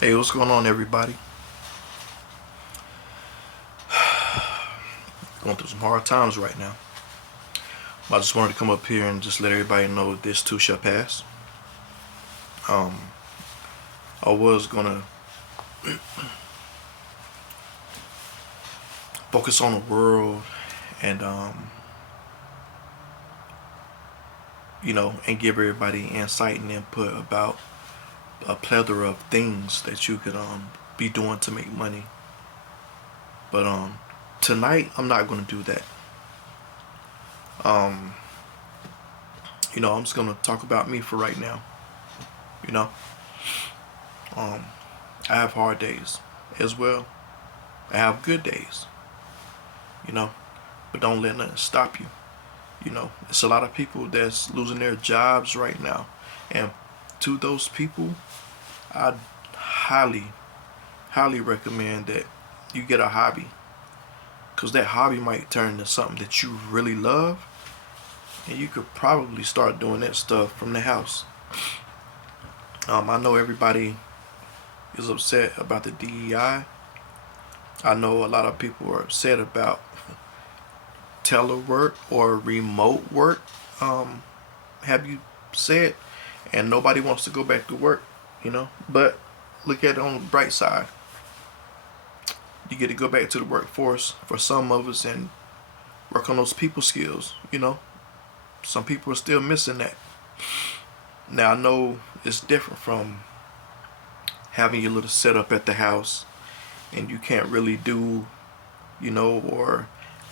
Hey, what's going on, everybody? Going through some hard times right now. I just wanted to come up here and just let everybody know that this too shall pass. Um, I was gonna focus on the world and and give everybody insight and input about a plethora of things that you could be doing to make money. But tonight I'm not gonna do that. Um, I'm just gonna talk about me for right now. You know, um, I have hard days as well. I have good days. You know, but don't let nothing stop you. It's a lot of people that's losing their jobs right now, and to those people, I highly, highly recommend that you get a hobby, because that hobby might turn into something that you really love, and you could probably start doing that stuff from the house. I know everybody is upset about the DEI. I know a lot of people are upset about telework or remote work. Have you said? And nobody wants to go back to work. But look at it on the bright side. You get to go back to the workforce for some of us and work on those people skills. Some people are still missing that. Now I know it's different from having your little setup at the house and you can't really do, or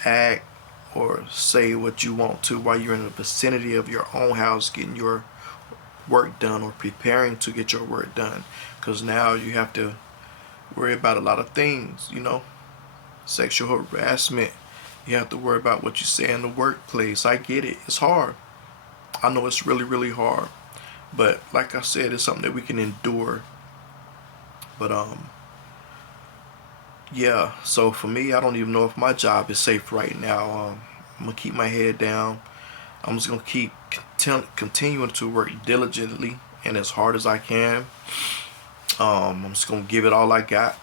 act or say what you want to while you're in the vicinity of your own house getting your work done or preparing to get your work done. Because now you have to worry about a lot of things, sexual harassment. You have to worry about what you say in the workplace. I get it. It's hard. I know it's really, really hard. But like I said, it's something that we can endure. But yeah. So for me, I don't even know if my job is safe right now. I'm gonna keep my head down. I'm just gonna keep continuing to work diligently and as hard as I can. I'm just gonna give it all I got.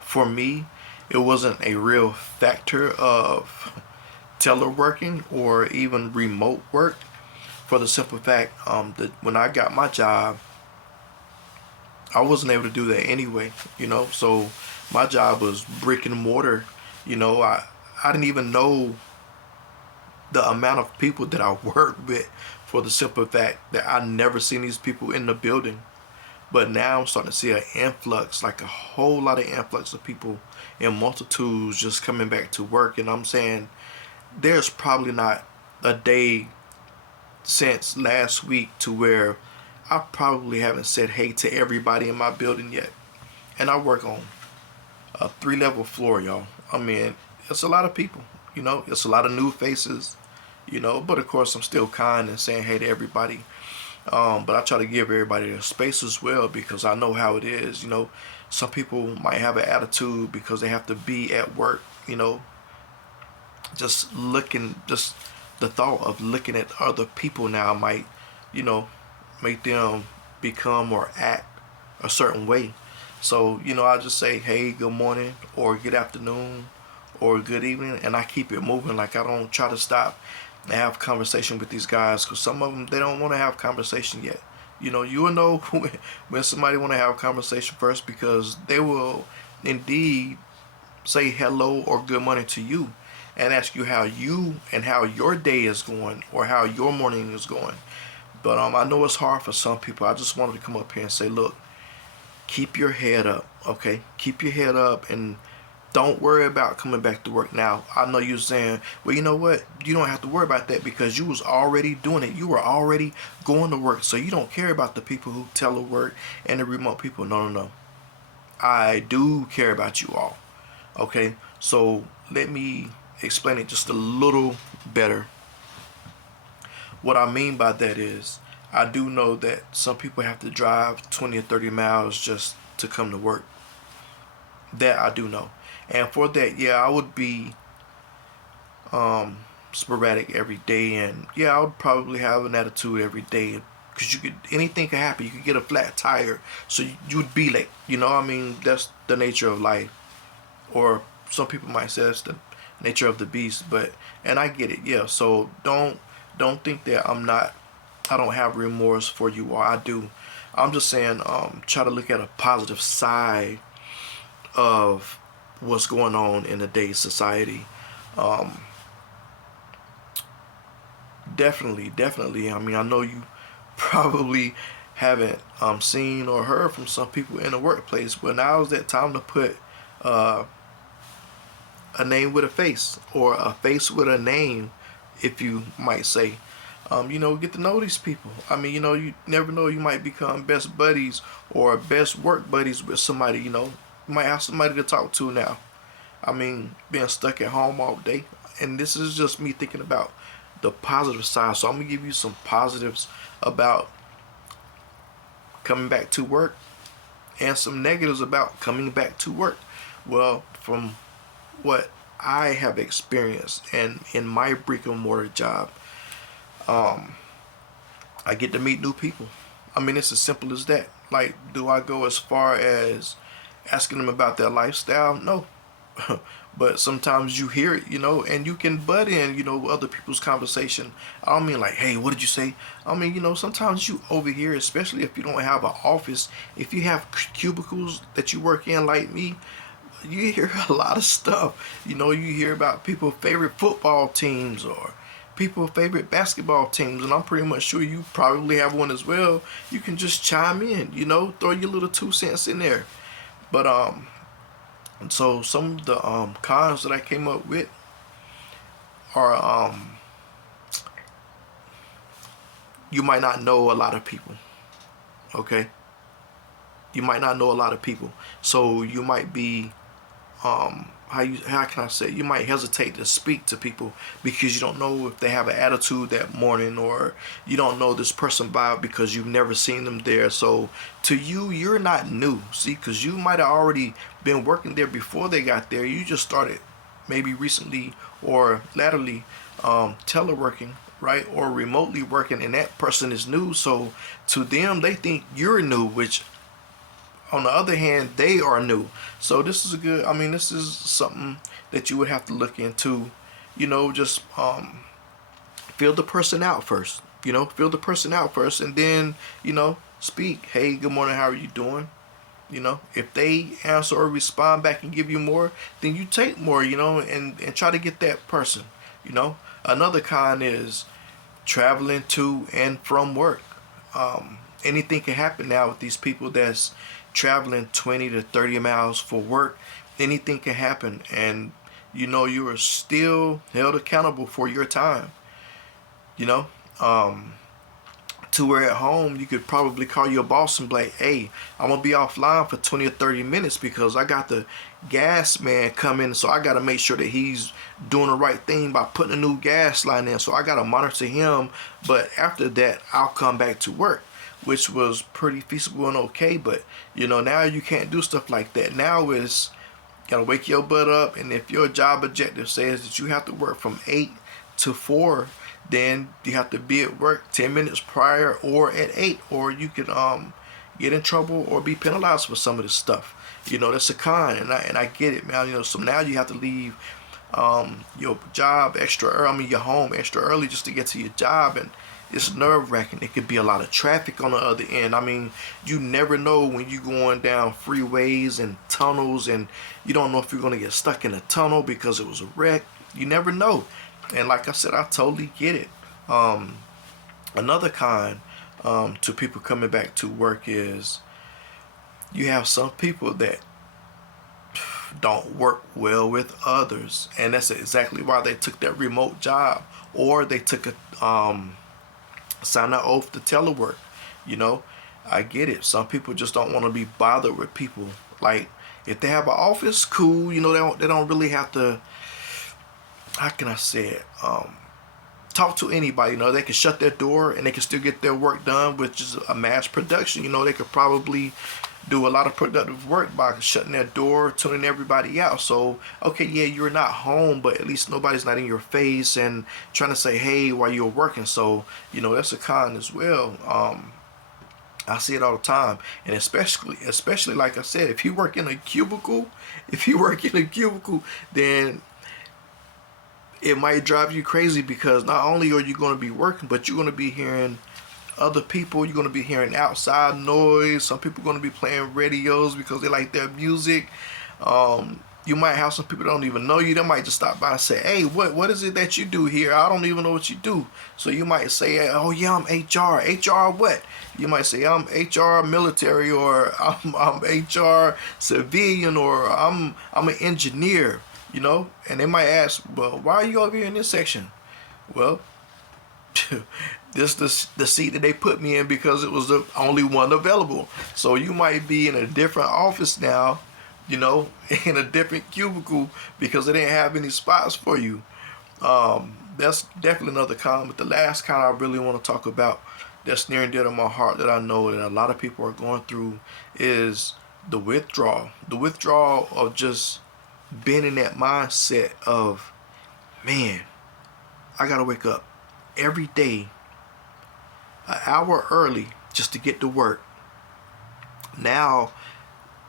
For me, it wasn't a real factor of teleworking or even remote work, for the simple fact that when I got my job, I wasn't able to do that anyway. So my job was brick and mortar. I didn't even know the amount of people that I worked with, for the simple fact that I never seen these people in the building. But now I'm starting to see an influx, like a whole lot of influx of people in multitudes just coming back to work. And I'm saying there's probably not a day since last week to where I probably haven't said hey to everybody in my building yet. And I work on a 3 level floor, y'all. I mean, it's a lot of people. It's a lot of new faces. But of course, I'm still kind and saying hey to everybody. But I try to give everybody their space as well, because I know how it is. Some people might have an attitude because they have to be at work. Just the thought of looking at other people now might, you know, make them become or act a certain way. So, I just say, hey, good morning, or good afternoon, or good evening, and I keep it moving. Like, I don't try to stop and have conversation with these guys, because some of them, they don't want to have conversation yet. You will know when somebody want to have a conversation first, because they will indeed say hello or good morning to you and ask you how you and how your day is going or how your morning is going. But I know it's hard for some people. I just wanted to come up here and say, look, keep your head up, okay? Keep your head up and don't worry about coming back to work now. I know you're saying, well, you know what? You don't have to worry about that because you was already doing it. You were already going to work, so you don't care about the people who telework and the remote people. No, no, no. I do care about you all. Okay, so let me explain it just a little better. What I mean by that is, I do know that some people have to drive 20 or 30 miles just to come to work. That I do know. And for that, yeah, I would be sporadic every day, and yeah, I would probably have an attitude every day because anything could happen. You could get a flat tire, so you'd be late. I mean, that's the nature of life, or some people might say that's the nature of the beast. But and I get it, yeah. So don't think that I don't have remorse for you, or I do. I'm just saying, try to look at a positive side of what's going on in today's society. Um, definitely. I mean, I know you probably haven't seen or heard from some people in the workplace, but now is that time to put uh, a name with a face, or a face with a name, if you might say. Get to know these people. I mean, you never know, you might become best buddies or best work buddies with somebody. You might have somebody to talk to now. I mean, being stuck at home all day. And this is just me thinking about the positive side. So I'm going to give you some positives about coming back to work, and some negatives about coming back to work. Well, from what I have experienced and in my brick and mortar job, I get to meet new people. I mean, it's as simple as that. Like, do I go as far as asking them about their lifestyle? No. But sometimes you hear it, and you can butt in, other people's conversation. I don't mean like, hey, what did you say? I mean, sometimes you overhear, especially if you don't have an office. If you have cubicles that you work in like me, you hear a lot of stuff. You hear about people's favorite football teams, or people's favorite basketball teams, and I'm pretty much sure you probably have one as well. You can just chime in, throw your little 2 cents in there. But so some of the cons that I came up with are, you might not know a lot of people. Okay, you might not know a lot of people, so you might be how can I say, you might hesitate to speak to people because you don't know if they have an attitude that morning, or you don't know this person by because you've never seen them there. So to you, you're not new. See, because you might have already been working there before they got there. You just started maybe recently or latterly teleworking, right, or remotely working, and that person is new. So to them, they think you're new, which on the other hand, they are new. So this is this is something that you would have to look into. Just feel the person out first. Feel the person out first, and then speak. Hey, good morning. How are you doing? If they answer or respond back and give you more, then you take more. And try to get that person. Another con is traveling to and from work. Anything can happen now with these people that's traveling 20 to 30 miles for work. Anything can happen, and you are still held accountable for your time. you know to where at home you could probably call your boss and be like, hey, I'm gonna be offline for 20 or 30 minutes because I got the gas man coming, so I gotta make sure that he's doing the right thing by putting a new gas line in, so I gotta monitor him. But after that, I'll come back to work, which was pretty feasible and okay. But now you can't do stuff like that. Now it's gotta wake your butt up, and if your job objective says that you have to work from 8 to 4, then you have to be at work 10 minutes prior or at 8, or you could get in trouble or be penalized for some of this stuff. That's a con, and I get it, man. So now you have to leave your job extra early, your home extra early just to get to your job, and it's nerve-wracking. It could be a lot of traffic on the other end. You never know when you're going down freeways and tunnels, and you don't know if you're going to get stuck in a tunnel because it was a wreck. You never know. And like I said, I totally get it. Another con to people coming back to work is you have some people that don't work well with others, and that's exactly why they took that remote job, or they took a sign an oath to telework. I get it. Some people just don't want to be bothered with people. Like, if they have an office, cool. They don't really have to, how can I say it, talk to anybody. They can shut their door and they can still get their work done, which is a mass production. They could probably do a lot of productive work by shutting their door, tuning everybody out. So, okay, yeah, you're not home, but at least nobody's not in your face and trying to say, hey, while you're working. So, that's a con as well. I see it all the time, and especially like I said, if you work in a cubicle, then it might drive you crazy because not only are you going to be working, but you're going to be hearing other people. You're going to be hearing outside noise. Some people are going to be playing radios because they like their music. You might have some people that don't even know you. They might just stop by and say, hey, what is it that you do here? I don't even know what you do. So you might say, oh yeah, I'm HR. HR what? You might say, I'm HR military, or I'm HR civilian, or I'm an engineer, And they might ask, well, why are you over here in this section? Well, this the seat that they put me in because it was the only one available. So you might be in a different office now, in a different cubicle because they didn't have any spots for you. That's definitely another con. But the last con I really want to talk about that's near and dear to my heart that I know that a lot of people are going through is the withdrawal. The withdrawal of just being in that mindset of, man, I gotta wake up every day an hour early just to get to work. Now,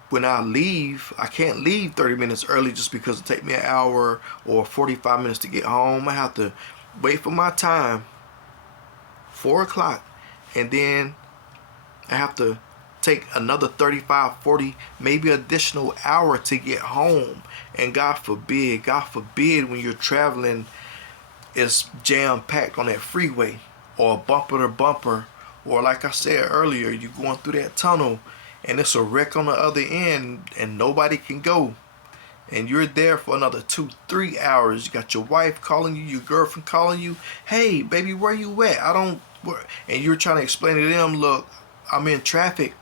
when I leave, I can't leave 30 minutes early just because it takes me an hour or 45 minutes to get home. I have to wait for my time, 4 o'clock, and then I have to take another 35, 40, maybe additional hour to get home. And God forbid, when you're traveling, it's jam-packed on that freeway or bumper to bumper, or like I said earlier, you're going through that tunnel and it's a wreck on the other end and nobody can go. And you're there for another 2-3 hours. You got your wife calling you, your girlfriend calling you, hey, baby, where you at? And you're trying to explain to them, look, I'm in traffic.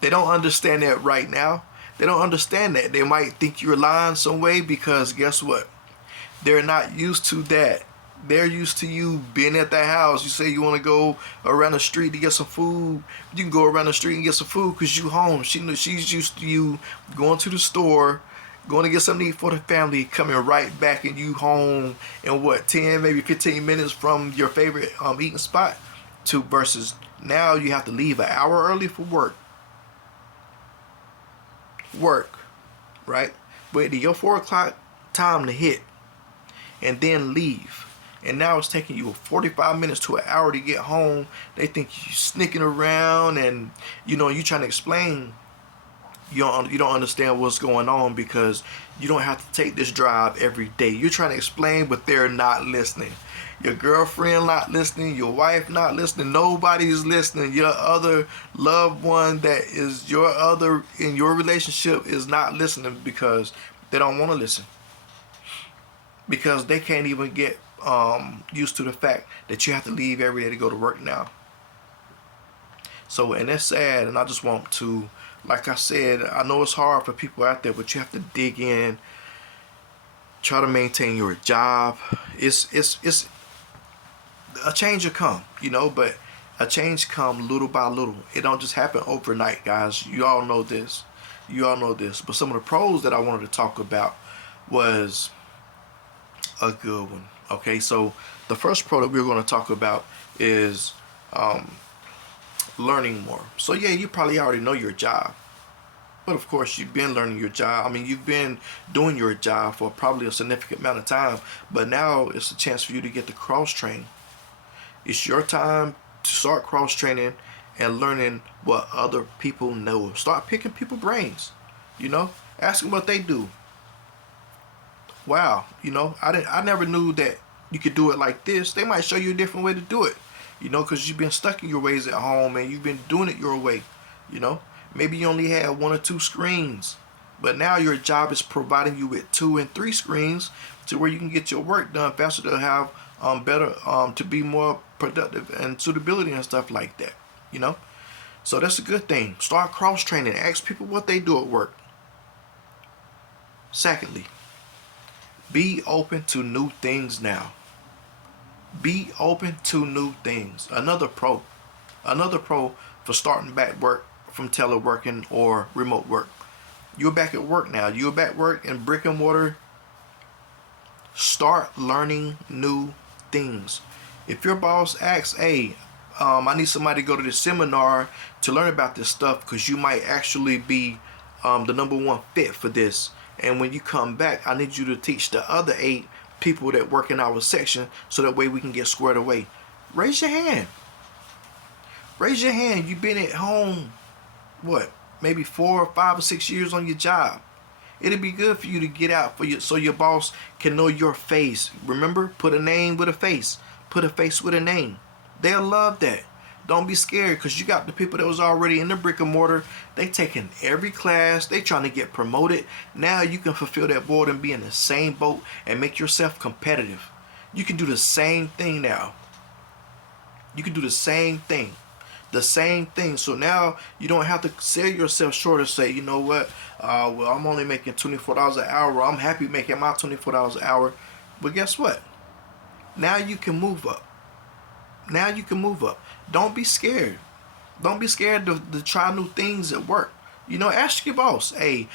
They don't understand that right now. They don't understand that. They might think you're lying some way because guess what? They're not used to that. They're used to you being at the house. You say you want to go around the street to get some food. You can go around the street and get some food because you home. She's used to you going to the store, going to get something to eat for the family, coming right back and you home in 10, maybe 15 minutes from your favorite eating spot, to versus now you have to leave an hour early for work, right? Wait till your 4 o'clock time to hit and then leave. And now it's taking you 45 minutes to an hour to get home. They think you're sneaking around and, you're trying to explain. You don't understand what's going on because you don't have to take this drive every day. You're trying to explain, but they're not listening. Your girlfriend not listening. Your wife not listening. Nobody's listening. Your other loved one that is your other in your relationship is not listening because they don't want to listen. Because they can't even get used to the fact that you have to leave every day to go to work now. So, and that's sad, and I just want to, like I said, I know it's hard for people out there, but you have to dig in, try to maintain your job. It's a change will come, but a change come little by little. It don't just happen overnight, guys. You all know this. But some of the pros that I wanted to talk about was a good one. Okay, so the first pro that we're going to talk about is learning more. So yeah, you probably already know your job, but of course you've been learning your job. I mean, you've been doing your job for probably a significant amount of time, but now it's a chance for you to get to cross train. It's your time to start cross training and learning what other people know. Start picking people's brains, ask them what they do. Wow, I never knew that you could do it like this. They might show you a different way to do it, because you've been stuck in your ways at home and you've been doing it your way, Maybe you only had 1 or 2 screens, but now your job is providing you with 2 and 3 screens to where you can get your work done faster, to have better, to be more productive and suitability and stuff like that, So that's a good thing. Start cross training. Ask people what they do at work. Secondly, be open to new things now. Be open to new things. Another pro for starting back work from teleworking or remote work. You're back at work now. You're back at work in brick and mortar. Start learning new things. If your boss asks, hey, I need somebody to go to this seminar to learn about this stuff because you might actually be the number one fit for this. And when you come back, I need you to teach the other 8 people that work in our section so that way we can get squared away. Raise your hand. Raise your hand. You've been at home, what, maybe 4 or 5 or 6 years on your job. It'd be good for you to get out so your boss can know your face. Remember, put a name with a face. Put a face with a name. They'll love that. Don't be scared, because you got the people that was already in the brick and mortar. They taking every class. They trying to get promoted. Now you can fulfill that void and be in the same boat and make yourself competitive. You can do the same thing now. You can do the same thing. The same thing. So now you don't have to sell yourself short and say, you know what, well, I'm only making $24 an hour. I'm happy making my $24 an hour. But guess what? Now you can move up. Now you can move up. Don't be scared. Don't be scared to try new things at work. You know, ask your boss, hey,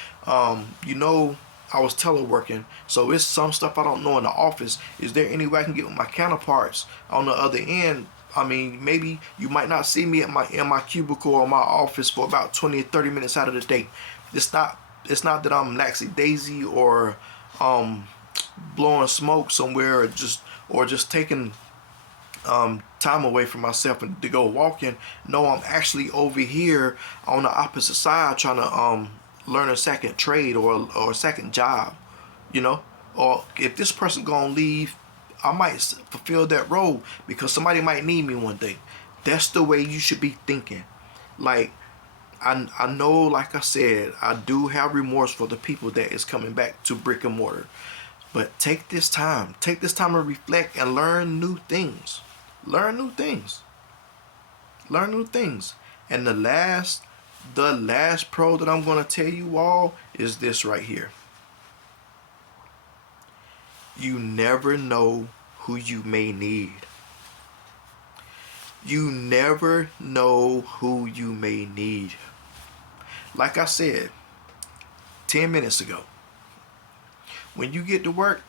you know, I was teleworking, so it's some stuff I don't know in the office. Is there any way I can get with my counterparts on the other end? I mean, maybe you might not see me in my cubicle or my office for about 20 or 30 minutes out of the day. It's not that I'm laxy daisy or blowing smoke somewhere or just taking time away from myself and to go walking. No, I'm actually over here on the opposite side trying to learn a second trade or a second job, you know. Or if this person gonna leave, I might fulfill that role because somebody might need me one day. That's the way you should be thinking. Like, I know, like I said, I do have remorse for the people that is coming back to brick and mortar. But take this time to reflect and learn new things. Learn new things. Learn new things. And the last pro that I'm going to tell you all is this right here. You never know who you may need. You never know who you may need. Like I said 10 minutes ago, when you get to work,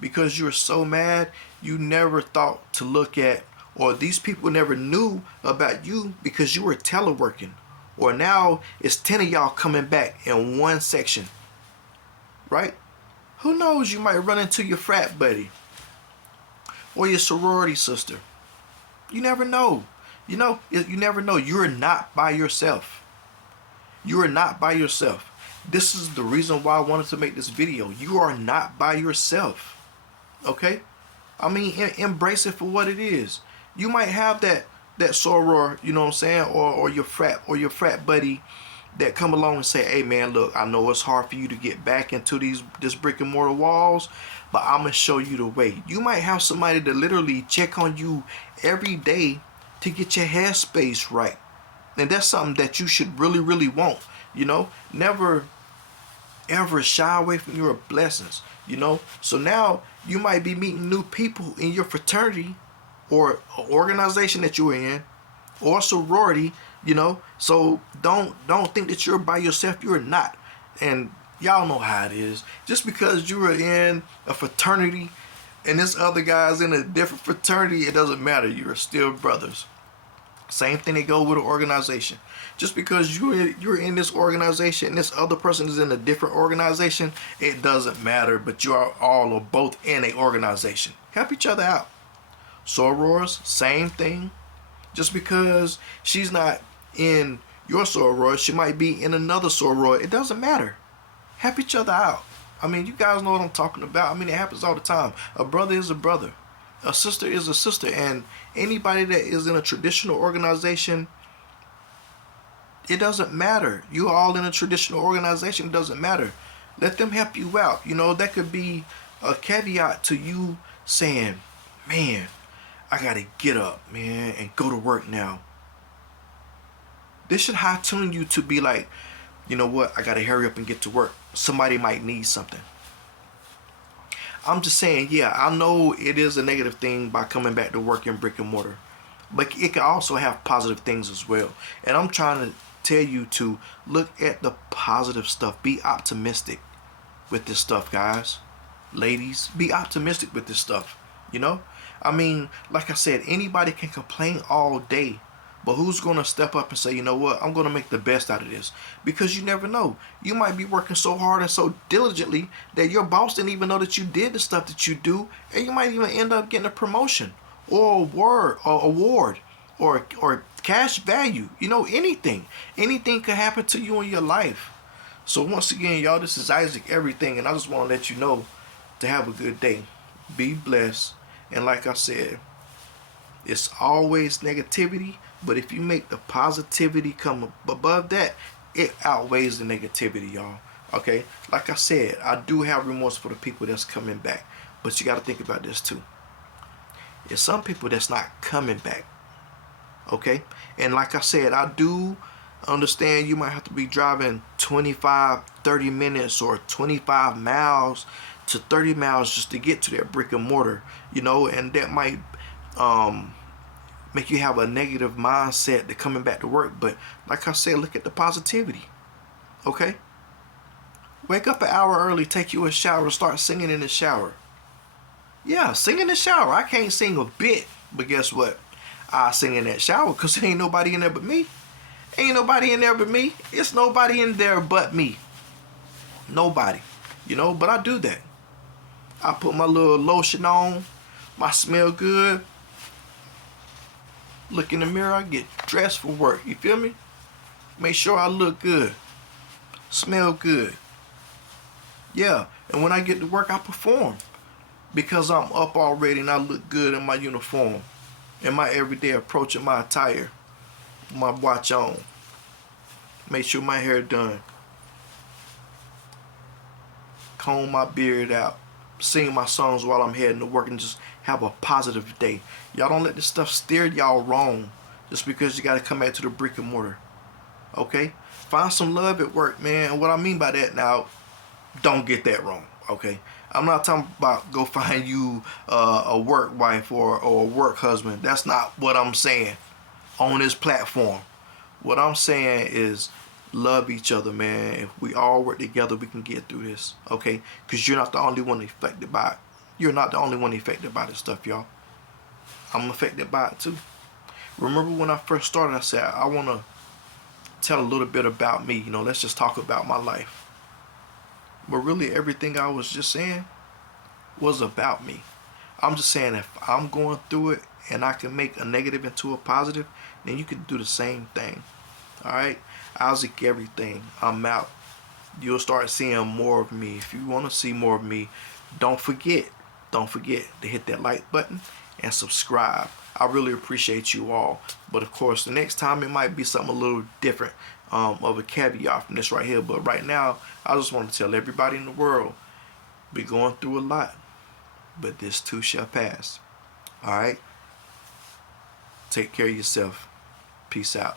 because you're so mad, you never thought to look at, or these people never knew about you because you were teleworking. Or now it's 10 of y'all coming back in one section, right? Who knows, you might run into your frat buddy or your sorority sister. You never know. You never know. You're not by yourself. You are not by yourself. This is the reason why I wanted to make this video. You are not by yourself. Okay? I mean, embrace it for what it is. You might have that soror, you know what I'm saying, or your frat buddy that come along and say, hey man, look, I know it's hard for you to get back into this brick and mortar walls, but I'm gonna show you the way. You might have somebody to literally check on you every day to get your headspace right. And that's something that you should really, really want. You know, never ever shy away from your blessings, you know. So now you might be meeting new people in your fraternity or organization that you're in or sorority, you know. So don't think that you're by yourself. You're not. And y'all know how it is. Just because you are in a fraternity and this other guy's in a different fraternity, it doesn't matter. You're still brothers. Same thing they go with an organization. Just because you're in this organization and this other person is in a different organization, it doesn't matter. But you are all or both in a organization. Help each other out. Sorors, same thing. Just because she's not in your soror, she might be in another soror. It doesn't matter. Help each other out. I mean, you guys know what I'm talking about. I mean, it happens all the time. A brother is a brother. A sister is a sister. And anybody that is in a traditional organization, it doesn't matter. You all in a traditional organization, it doesn't matter. Let them help you out. You know, that could be a caveat to you saying, man, I gotta get up, man, and go to work now. This should high tune you to be like, you know what, I gotta hurry up and get to work. Somebody might need something. I'm just saying, yeah, I know it is a negative thing by coming back to work in brick and mortar, but it can also have positive things as well. And I'm trying to tell you to look at the positive stuff. Be optimistic with this stuff, guys. Ladies, be optimistic with this stuff. You know? I mean, like I said, anybody can complain all day. But who's going to step up and say, you know what, I'm going to make the best out of this? Because you never know. You might be working so hard and so diligently that your boss didn't even know that you did the stuff that you do. And you might even end up getting a promotion or award or cash value. You know, anything. Anything could happen to you in your life. So once again, y'all, this is Isaac Everything. And I just want to let you know to have a good day. Be blessed. And like I said, it's always negativity, but if you make the positivity come above that, it outweighs the negativity, y'all. Okay? Like I said, I do have remorse for the people that's coming back, but you got to think about this too. There's some people that's not coming back. Okay? And like I said, I do understand you might have to be driving 25, 30 minutes or 25 miles to 30 miles just to get to that brick and mortar, you know, and that might make you have a negative mindset to coming back to work. But like I said, look at the positivity. Okay? Wake up an hour early, take you a shower, start singing in the shower. Yeah, sing in the shower. I can't sing a bit, but guess what? I sing in that shower because there ain't nobody in there but me. Ain't nobody in there but me. It's nobody in there but me. Nobody. You know, but I do that. I put my little lotion on. I smell good. Look in the mirror. I get dressed for work. You feel me? Make sure I look good. Smell good. Yeah. And when I get to work, I perform. Because I'm up already and I look good in my uniform. In my everyday approach and my attire. My watch on. Make sure my hair done. Comb my beard out. Sing my songs while I'm heading to work and just have a positive day. Y'all don't let this stuff steer y'all wrong just because you got to come back to the brick and mortar. Okay? Find some love at work, man. And what I mean by that now, don't get that wrong. Okay? I'm not talking about go find you a work wife or a work husband. That's not what I'm saying on this platform. What I'm saying is love each other, man. If we all work together, we can get through this, okay? Because you're not the only one affected by it. You're not the only one affected by this stuff, y'all. I'm affected by it too. Remember when I first started, I said, I want to tell a little bit about me. You know, let's just talk about my life. But really, everything I was just saying was about me. I'm just saying if I'm going through it and I can make a negative into a positive, then you can do the same thing. All right? Isaac Everything. I'm out. You'll start seeing more of me. If you want to see more of me, don't forget to hit that like button and subscribe. I really appreciate you all. But of course, the next time it might be something a little different of a caveat from this right here. But right now, I just want to tell everybody in the world, we're going through a lot, but this too shall pass. All right? Take care of yourself. Peace out.